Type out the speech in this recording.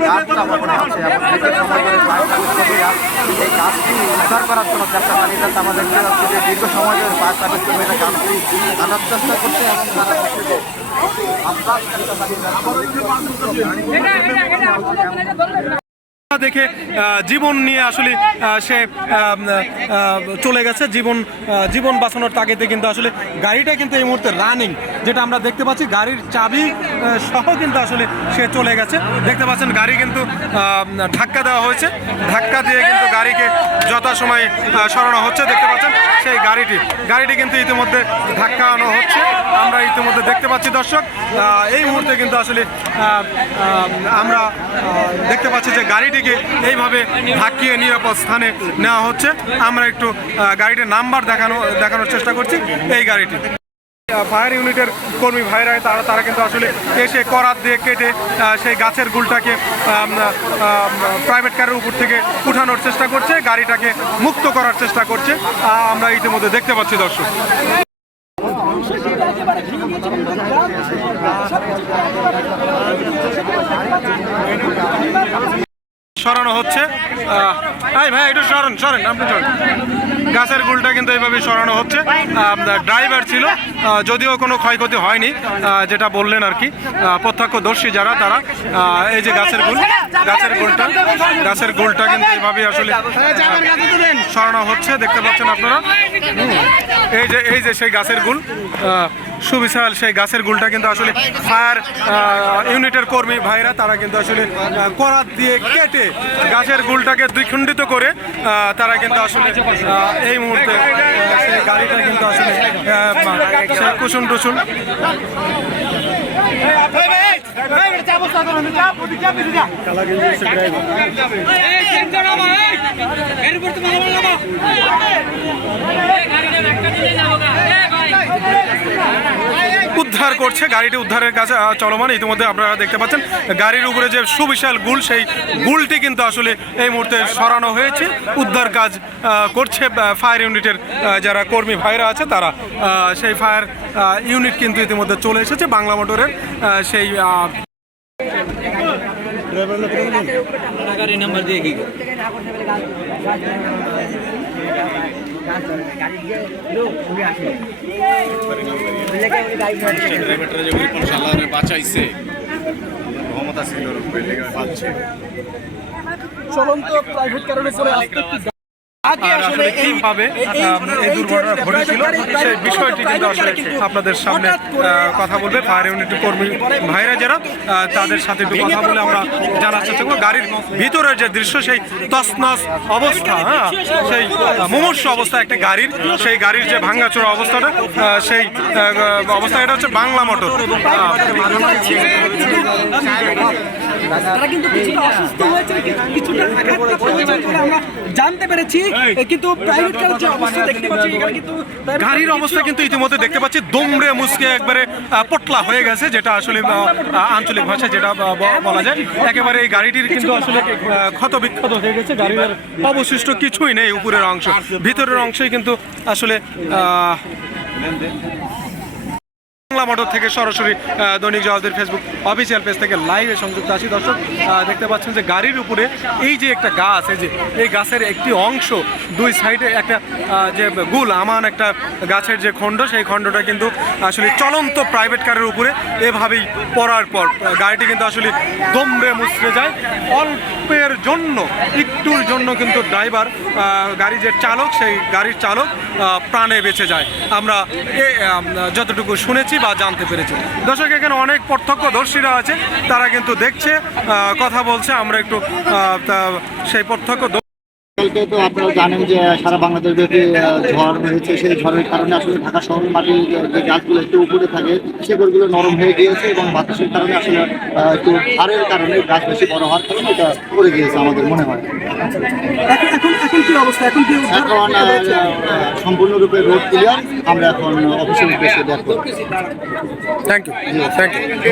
কাজ চালানো হচ্ছে এই কাজটি উদ্ধার করার জন্য চেষ্টা আমরা দেখতে পাচ্ছি যে দীর্ঘ সময় ধরে পাইপ কাগজ কর্মীরা কাজটি আনার চেষ্টা করছে এবং দেখে জীবন নিয়ে আসলে সে চলে গেছে। জীবন জীবন বাঁচানোর তাগিদে কিন্তু আসলে গাড়িটা কিন্তু এই মুহূর্তে রানিং যেটা আমরা দেখতে পাচ্ছি। গাড়ির চাবি সহ কিন্তু আসলে সে চলে গেছে। দেখতে পাচ্ছেন গাড়ি কিন্তু ধাক্কা দেওয়া হয়েছে। ধাক্কা দিয়ে কিন্তু গাড়িকে যথাসময় সরানো হচ্ছে। দেখতে পাচ্ছেন সেই গাড়িটি। গাড়িটি কিন্তু ইতিমধ্যে ধাক্কানো হচ্ছে। আমরা ইতিমধ্যে দেখতে পাচ্ছি দর্শক এই মুহূর্তে কিন্তু আসলে আমরা দেখতে পাচ্ছি যে গাড়িটিকে এইভাবে ধাক্কিয়ে নিরাপদ স্থানে নেওয়া হচ্ছে। আমরা একটু গাড়িটির নাম্বার দেখানো, দেখানোর চেষ্টা করছি এই গাড়িটি। ফায়ার ইউনিটের কর্মী ভাইরা, তারা তারা কিন্তু আসলে এসে করাত দিয়ে কেটে সেই গাছের গুলটাকে প্রাইভেট কারের উপর থেকে উঠানোর চেষ্টা করছে, গাড়িটাকে মুক্ত করার চেষ্টা করছে। আমরা ইতিমধ্যে দেখতে পাচ্ছি দর্শক। সরানো হচ্ছে। এই ভাই, একটু সরেন সরেন, আপনি সরেন। গাছের গুলটা কিন্তু এইভাবে সরানো হচ্ছে। ড্রাইভার ছিল যদিও কোনো ক্ষয়ক্ষতি হয়নি যেটা বললেন আর কি। প্রত্যক্ষদর্শী যারা, তারা এই যে গাছের গুল, গাছের গুলটা গাছের গুলটা কিন্তু এইভাবে আসলে সরানো হচ্ছে, দেখতে পাচ্ছেন আপনারা। এই যে এই যে সেই গাছের গুল সুবিশাল সেই গাছের গুলটা কিন্তু আসলে ফায়ার ইউনিটের কর্মী ভাইরা তারা কিন্তু আসলে করাত দিয়ে কেটে গাছের গুলটাকে দ্বিখণ্ডিত করে তারা কিন্তু আসলে এই মুহূর্তে সেই গাড়িটা কিন্তু আসলে কুসুম টুসুম উদ্ধার করছে। গাড়িটি উদ্ধারের কাছে চলমান। ইতিমধ্যে আপনারা দেখতে পাচ্ছেন, গাড়ির উপরে যে সুবিশাল গুল, সেই গুলটি কিন্তু আসলে এই মুহূর্তে সরানো হয়েছে। উদ্ধার কাজ করছে ফায়ার ইউনিটের যারা কর্মী ভাইরা আছে, তারা সেই ফায়ার ইউনিট কিন্তু ইতিমধ্যে চলে এসেছে, বাংলা মোটরের সেই গাড়ি নাম্বার দিয়ে কি ড্রাইভারটা যে ওই মানুষ বাঁচাইছে ক্ষমতা চলন্ত প্রাইভেট কারণে পরে আসলে আম, এই দুর্ঘটনা ঘটেছিল সেই বিষয়টি কিন্তু আসলে আপনাদের সামনে কথা বলবে। ফায়ার ইউনিটের কর্মী ভাইরা যারা তাদের সাথে একটু কথা বলে আমরা জানার চেষ্টা করব। গাড়ির ভিতরের যে দৃশ্য সেই তসনস অবস্থা হ্যাঁ সেই মুমূর্ষ অবস্থা একটা গাড়ির সেই গাড়ির যে ভাঙ্গাচোরা অবস্থাটা সেই অবস্থা এটা হচ্ছে বাংলা মোটর। তারা কিন্তু কিছুটা অসুস্থ হয়েছে কিছুটা আমরা জানতে পেরেছি। কিন্তু প্রাইভেট কারের যে অবস্থা দেখতে পাচ্ছি এখানে কিন্তু গাড়ির অবস্থা কিন্তু ইতিমধ্যে দেখতে পাচ্ছি। দমড়ে মুসকে একবারে পটলা হয়ে গেছে যেটা আসলে আঞ্চলিক ভাষায় যেটা বলা যায়। একেবারে এই গাড়িটির কিন্তু আসলে ক্ষত বিক্ষত হয়ে গেছে। গাড়ির অবশিষ্ট কিছুই নেই উপরের অংশ। ভিতরের অংশই কিন্তু আসলে আহ, বাংলা মোটর থেকে সরাসরি দৈনিক জবাবদের ফেসবুক অফিসিয়াল পেজ থেকে লাইভে সংযুক্ত আছি। দর্শক দেখতে পাচ্ছেন যে গাড়ির উপরে এই যে একটা গাছ, এই যে এই গাছের একটি অংশ, দুই সাইডে একটা যে গুল, আমান একটা গাছের যে খণ্ড, সেই খণ্ডটা কিন্তু আসলে চলন্ত প্রাইভেট কারের উপরে এভাবেই পড়ার পর, গাড়িটি কিন্তু আসলে দমড়ে মুচড়ে যায়। অল্পের জন্য, একটুর জন্য কিন্তু ড্রাইভার গাড়ি যে চালক, সেই গাড়ির চালক প্রাণে বেঁচে যায়। আমরা যতটুকু শুনেছি বা জানতে পেরেছি। দর্শক এখানে অনেক প্রত্যক্ষদর্শীরা আছে তারা কিন্তু দেখছে কথা বলছে আমরা একটু তা- সেই প্রত্যক্ষ কালকে তো আপনারা জানেন যে সারা বাংলাদেশ ব্যাপী ঝড় হয়েছে সেই ঝড়ের কারণে আসলে ঢাকা শহর মাটির যে- গাছগুলো একটু উপরে থাকে সেগুলো নরম হয়ে গিয়েছে এবং বাতাসের কারণে আসলে একটু হারের কারণে গাছ বেশি বড় হওয়ার কারণে এটা পড়ে গিয়েছে আমাদের মনে হয়। এখন এখন কি অবস্থা? এখন কি উদ্ধার এখন সম্পূর্ণরূপে রোড ক্লিয়ার আমরা এখন অফিসের উদ্দেশ্যে দেখব। Thank you thank you